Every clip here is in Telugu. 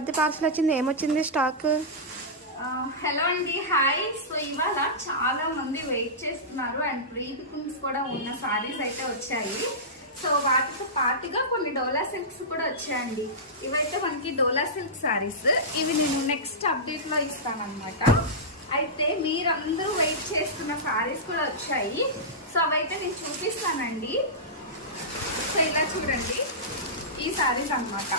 పెద్ద పార్సల్ వచ్చింది. ఏమొచ్చింది స్టాక్? హలో అండి, హాయ్. సో ఇవాళ చాలా మంది వెయిట్ చేస్తున్నారు అండ్ ప్రీ బుకింగ్స్ కూడా ఉన్న సారీస్ అయితే వచ్చాయి. సో వాటితో పాటుగా కొన్ని డోలా సిల్క్స్ కూడా వచ్చాయండి. ఇవైతే మనకి డోలా సిల్క్ సారీస్. ఇవి నేను నెక్స్ట్ అప్డేట్లో ఇస్తాను అనమాట. అయితే మీరందరూ వెయిట్ చేస్తున్న సారీస్ కూడా వచ్చాయి. సో అవైతే నేను చూపిస్తానండి. సో ఇలా చూడండి, ఈ సారీస్ అన్నమాట.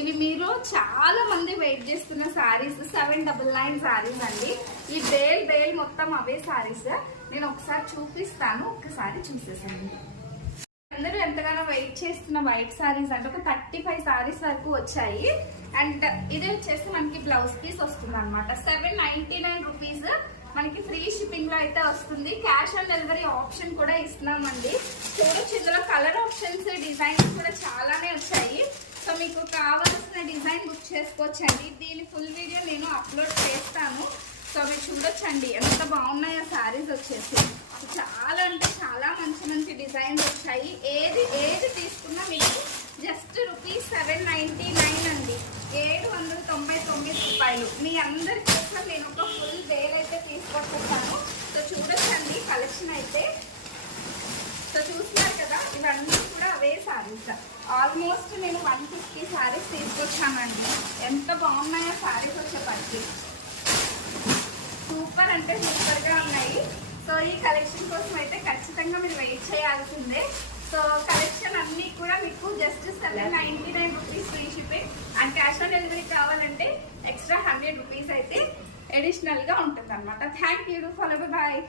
ఇవి మీరు చాలా మంది వెయిట్ చేస్తున్న సారీస్ 799 సారీస్ అండి. ఈ బేల్ మొత్తం అవే సారీస్. నేను ఒకసారి చూపిస్తాను, ఒక్కసారి చూసేసండి. అందరూ ఎంతగానో వెయిట్ చేస్తున్న వైట్ సారీస్ అంటే ఒక 35 సారీస్ వరకు వచ్చాయి. అండ్ ఇది వచ్చేసి మనకి బ్లౌజ్ పీస్ వస్తుంది అనమాట. 799 రూపీస్ మనకి ఫ్రీ షిప్పింగ్ లో అయితే వస్తుంది. క్యాష్ ఆన్ డెలివరీ ఆప్షన్ కూడా ఇస్తున్నామండి. చూడొచ్చు, ఇందులో కలర్ ఆప్షన్స్, డిజైన్స్ కూడా చాలానే వచ్చాయి. సో మీకు కావాల్సిన డిజైన్ బుక్ చేసుకోవచ్చండి. దీని ఫుల్ వీడియో నేను అప్లోడ్ చేస్తాను. సో మీరు చూడొచ్చండి ఎంత బాగున్నాయో శారీస్ వచ్చేసి. చాలా అంటే చాలా మంచి మంచి డిజైన్స్ వచ్చాయి. ఏది తీసుకున్నా మీకు జస్ట్ రూపీస్ 799 అండి. 799 రూపాయలు. మీ అందరి కోసం నేను ఒక ఫుల్ బేల్ అయితే తీసుకొచ్చేసాను. సో చూడొచ్చండి కలెక్షన్ అయితే. సో చూస్తున్నారు కదా, ఇవన్నీ కూడా అవే శారీస్. ఆల్మోస్ట్ నేను 150 శారీస్ తీసుకొచ్చానండి. ఎంత బాగున్నాయో శారీస్ వచ్చేప్పటికి. సూపర్ అంటే సూపర్గా ఉన్నాయి. సో ఈ కలెక్షన్ కోసం అయితే ఖచ్చితంగా మీరు వెయిట్ చేయాల్సిందే. సో కలెక్షన్ అన్నీ కూడా మీకు just 799 rupees free shipping and cash on delivery కావాలంటే ఎక్స్ట్రా 100 రూపీస్ అయితే అడిషనల్గా ఉంటుంది అనమాట. Thank you. Follow, bye.